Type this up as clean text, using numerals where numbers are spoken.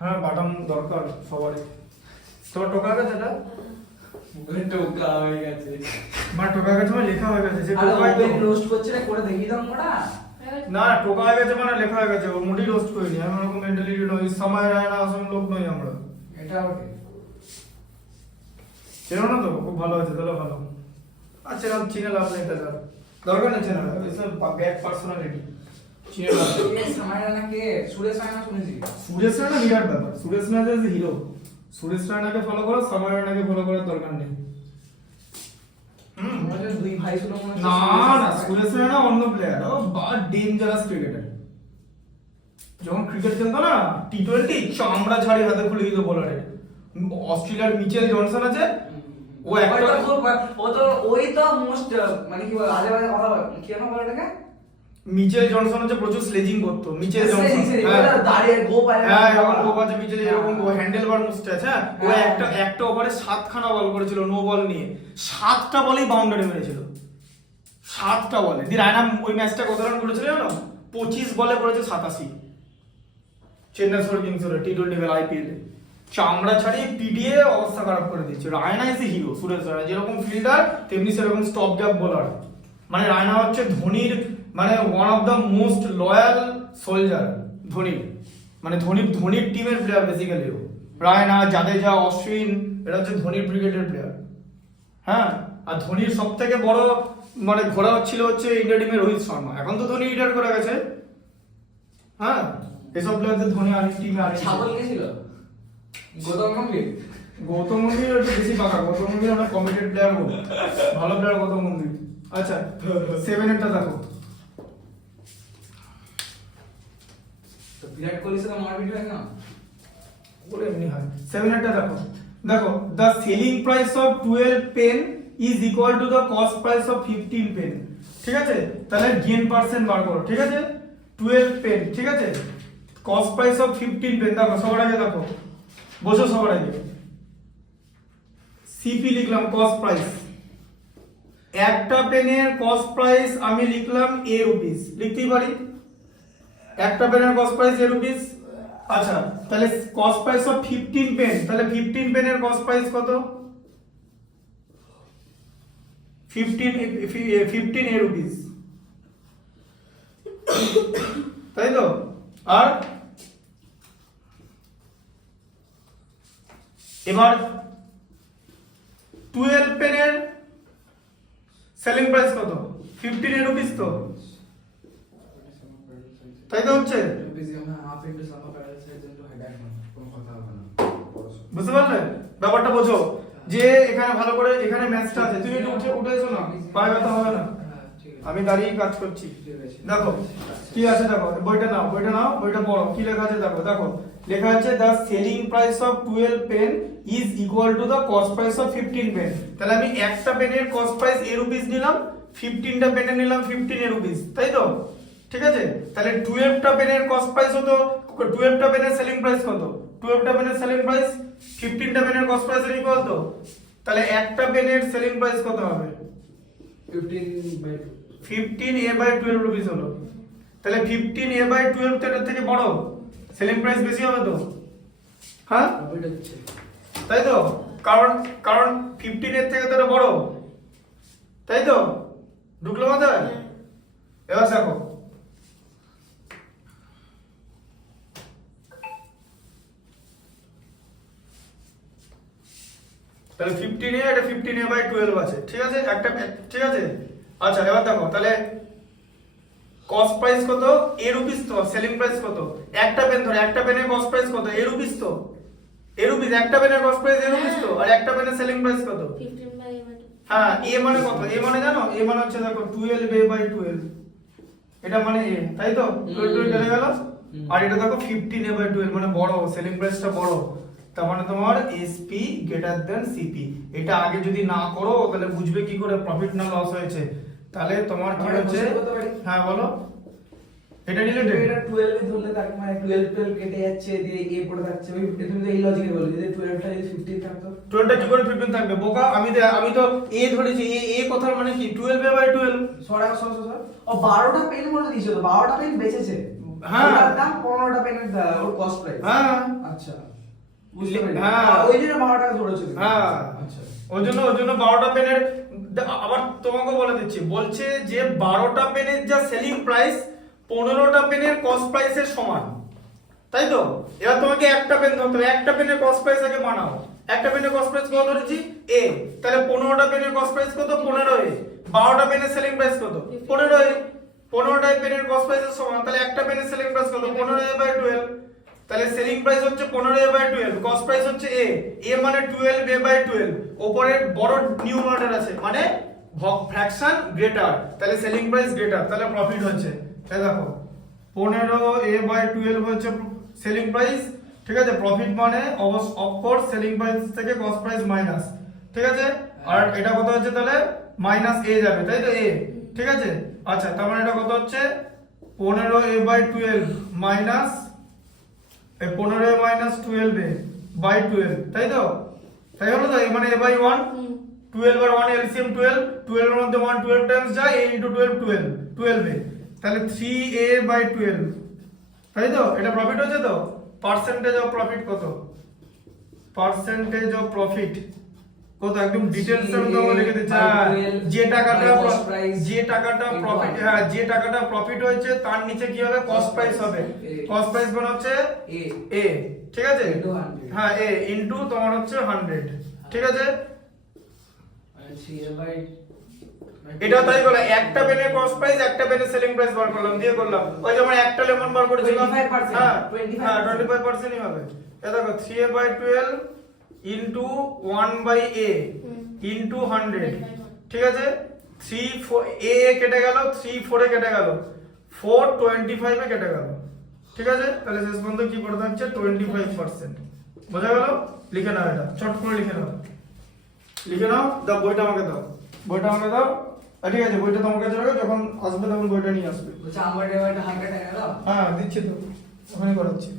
হ্যাঁ বাটাম দরকার সবারই। তোর টোকা গেছে এটা? টোকা হয়ে গেছে। মানে টোকা গেছে মানে লেখা হয়ে গেছে যে আরে টোকাই তো। ওপেন রোস্ট করছে না, করে দেখিয়ে দাও মোটা। না টোকা হয়ে গেছে মানে লেখা হয়ে গেছে, ও মুডি রোস্ট করিনি। আমি ওরকম মেন্টালিটি নই, সময় রায় না আসলে লোক নই আমরা। এটা আবার কি? চেনো না তো? খুব ভালো আছে, তাহলে ভালো। আর চেনা চিনে লাভ নেই, এটা দরকার নেই চেনা, এসব ব্যাড পার্সোনালিটি চিনে লাভ নেই। এই সময় রানা কে? সুরেশ রানা শুনেছি। সুরেশ রায়না বিরাট ব্যাপার, সুরেশ রায়না ইজ হিরো। সুরেশ রায়নাকে ফলো করো, সময় রায়নাকে ফলো করার দরকার নেই। আমাদের দুই ভাই ছিল মনে হচ্ছে। না না, সুরেশ রায়না অন্য প্লেয়ার, ও বা ডেঞ্জারাস ক্রিকেটার। যখন ক্রিকেট খেলতো না টি-20 চামড়া ছাড়ি হাতে খুলে দিত বোলারে। অস্ট্রেলিয়ার মিচেল জনসন আছে, ও একটা ও তো ওই তো মোস্ট মানে কি বলে আজে বাজে কথা বলে, কি না বলে এটাকে? মিচেল জনসন হচ্ছে প্রচুর স্লেজিং করতো। মিচেল জনসন হ্যাঁ দাঁড়িয়ে গো পায়। হ্যাঁ এরকম গো বাজে মিচেল এরকম গো হ্যান্ডেল বার মুস্টাচ। হ্যাঁ ও একটা ওভারে 7 খানা বল করেছিল নো বল নিয়ে, 7টা বলেই বাউন্ডারি মেরেছিল। 7টা বলে দি রায়না ওই ম্যাচটা কত রান করেছিল জানো? 25 বলে করেছে 87। চেন্নাই সুপার কিংসের টি-20 খেলা আইপিএল এ চামড়া ছাড়িয়ে পিটিয়ে অবস্থা খারাপ করে দিয়েছে। Raina is a hero. Suresh Raina যেরকম ফিল্ডার তেমনি সেরকম স্টপ গ্যাপ বোলার। মানে রায়না হচ্ছে ধোনির মানে one of the most loyal soldier. ধোনির মানে ধোনির টিমের প্লেয়ার বেসিক্যালি ও। রায়না, জাদেজা, অশ্বিন এরা হচ্ছে ধোনির ব্রিগেডের প্লেয়ার। হ্যাঁ আর ধোনির সব থেকে বড় মানে ঘোড়া ছিল হচ্ছে ইন্ডিয়া টিমের রোহিত শর্মা। এখন তো ধোনি রিটায়ার করে গেছে। হ্যাঁ এসব প্লেয়ারদের ধোনি আর টিমে আর ছাগল কে ছিল? গৌতম গম্ভীর। গৌতম গম্ভীর একটু বেশি পাকা। গৌতম গম্ভীর অনেক কমিটেড প্লেয়ার, ভালো প্লেয়ার গৌতম গম্ভীর। আচ্ছা 7 এরটা দেখো। তো বিরাট কোহলি সাথে মারপিট হয় না? বলে এমনি হয়। 7 এরটা দেখো। দেখো the selling price of 12 pen is equal to the cost price of 15 pen। ঠিক আছে, তাহলে গেইন পার্সেন্ট বার করো। ঠিক আছে 12 পেন, ঠিক আছে কস্ট প্রাইস অফ 15 পেন। দেখো সবার আগে দেখো, বসো সবার আগে। সিপি লিখলাম কস্ট প্রাইস। একটা পেনের কস্ট প্রাইস আমি লিখলাম এ রুপিস, লিখতেই পারি। একটা পেনের কস্ট প্রাইস এ রুপিস। আচ্ছা তাহলে কস্ট প্রাইস অফ 15 পেন, তাহলে 15 পেনের কস্ট প্রাইস কত? 15 এ রুপিস, তাই তো? আর এবার 12 পেনের সেলিং প্রাইস কত? 15 এ রুপিস তো, তাই তো হচ্ছে? বুঝতে পারলে ব্যাপারটা? বোঝো যে এখানে ভালো করে এখানে ম্যাচটা আছে। তুমি একটু উঠে এসো না, পায়ে ব্যথা হবে না, আমি দাঁড়িয়ে কাজ করছি। দেখো কি আছে, দেখো বইটা নাও, বইটা পড়ো। কি লেখা আছে দেখো। দেখো লেখা আছে the selling price of 12 pen is equal to the cost price of 15 pen। তাহলে আমি একটা পেনের কস্ট প্রাইস এ রুপিস নিলাম, 15টা পেনের নিলাম 15 এ রুপিস, তাই তো? ঠিক আছে, তাহলে 12টা পেনের কস্ট প্রাইস হতো, 12টা পেনের সেলিং প্রাইস কত? 12টা পেনের সেলিং প্রাইস 15টা পেনের কস্ট প্রাইসের ইকুয়াল তো। তাহলে একটা পেনের সেলিং প্রাইস কত হবে? 15a/12 রুপিস হলো। তাহলে 15a/12 তো এটার থেকে বড়, সেলিং প্রাইস বেশি হবে তো। হ্যাঁ তাই তো, কারণ 15 এর থেকে তো এটা বড়, তাই তো? ঢুকলো মাথায়? এবার দেখো তাহলে 15a, এটা 15a/12 আছে, ঠিক আছে একটা, ঠিক আছে। আচ্ছা এবার দেখো তাহলে কস্ট প্রাইস কত? এ রুপিস তো, সেলিং প্রাইস কত? একটা পেন ধর, একটা পেনের কস্ট প্রাইস কত? এ রুপিস তো, এ রুপিস। একটা পেনের কস্ট প্রাইস এ রুপিস তো, আর একটা পেনের সেলিং প্রাইস কত? 15/12। হ্যাঁ এ মানে কত? এ মানে জানো? এ মানে হচ্ছে দেখো 12a/12, এটা মানে এ, তাই তো? 12 চলে গেল। আর এটা দেখো 15a/12 মানে বড়, সেলিং প্রাইসটা বড়। তার মানে তোমার এসপি গ্রেটার দেন সিপি। এটা আগে যদি না করো তাহলে বুঝবে কি করে প্রফিট না লস হয়েছে। তাহলে তোমার কি হচ্ছে? হ্যাঁ বলো। এটা রিলেটেড, এটা 12 এ ধরলে তার মানে 12 কেটে যাচ্ছে, দিয়ে এ পড়ে থাকছে। ওই তুমি তো এই লজিকে বলে যদি 12টা যদি 15 থাকতো, 12টা কি করে 15 থাকবে বোকা? আমি তো এ ধরেছি। এ কথার মানে কি? 12a/12। সরা ও 12টা পেন বলে দিয়েছিল, 12টা পেন বেচেছে। হ্যাঁ। ওটার দাম 15টা পেনের ওর কস্ট প্রাইস। হ্যাঁ আচ্ছা বুঝতে পেরেছি হ্যাঁ। ওই জন্য 12 টাকা ধরেছে হ্যাঁ আচ্ছা ওই জন্য 12টা পেনের আবার তোমাকে বলে দিচ্ছি, বলছে যে 12টা পেনের যা সেলিং প্রাইস 15টা পেনের কস্ট প্রাইসের সমান, তাই তো? এবার তোমাকে একটা পেন ধরতে হবে, একটা পেনের কস্ট প্রাইস আগে বানাও। একটা পেনের কস্ট প্রাইস কত ধরেছি a, তাহলে 15টা পেনের কস্ট প্রাইস কত 15a, 12টা পেনের সেলিং প্রাইস কত 15a, 15টা পেনের কস্ট প্রাইসের সমান, তাহলে একটা পেনের সেলিং প্রাইস কত 15a/12, তাহলে সেলিং প্রাইস হচ্ছে 15a/12, কস্ট প্রাইস হচ্ছে a মানে 12a/12, উপরের বড় নিউমারেটর আছে মানে ফ্র্যাকশন গ্রেটার, তাহলে সেলিং প্রাইস গ্রেটার, তাহলে প্রফিট হচ্ছে। এই দেখো 15a/12 হচ্ছে সেলিং প্রাইস, ঠিক আছে? প্রফিট মানে অফকোর্স সেলিং প্রাইস থেকে কস্ট প্রাইস মাইনাস, ঠিক আছে? আর এটা কত হচ্ছে তাহলে মাইনাস a যাবে, তাই তো? a, ঠিক আছে? আচ্ছা তার মানে এটা কত হচ্ছে 15a/12 minus 15a minus 12a/12, তাই তো? তাই হলো তো? মানে a/1, 12 আর 1 এলসিএম 12, 12 এর মধ্যে 1 12 টাইমস যায়, a * 12 12, 12a, তাহলে 3a/12, তাই তো? এটা প্রফিট হচ্ছে তো? পার্সেন্টেজ অফ প্রফিট কত? পার্সেন্টেজ অফ প্রফিট কত একদম ডিটেইলস এর মধ্যে লিখে দিচ্ছি। যে টাকাটা প্রফিট, হ্যাঁ যে টাকাটা প্রফিট হয়েছে তার নিচে কি হবে কস্ট প্রাইস হবে, কস্ট প্রাইস মানে হচ্ছে a, ঠিক আছে? হ্যাঁ a ইনটু তোমার হচ্ছে 100, ঠিক আছে? এটা তাই বলে একটা পেনের কস্ট প্রাইস একটা পেনের সেলিং প্রাইস বার করলাম, দিয়ে করলাম ওই যেমন একটা লেমন বার করেছিলাম 25%, হ্যাঁ 25%, 25%ই হবে। এই দেখো 3a/12 ইনটু 1/a ইনটু 100, ঠিক আছে? 3 4 a কেটে গেল, 3 4 এ কেটে গেল, 4 25 এ কেটে গেল, ঠিক আছে? তাহলে শেষ পর্যন্ত কি পড়ে থাকছে 25%। বোঝা গেল? লিখে নাও, এটা চট করে লিখে নাও, লিখে নাও। দাও বইটা আমাকে দাও, বইটা আমাকে দাও। ঠিক আছে বইটা তোমার কাছে রাখো, যখন আসবে তখন বইটা নিয়ে আসবে। আমার এটা হালকা টাকা দাও। হ্যাঁ দিচ্ছি তো, ওখানে করাচ্ছি।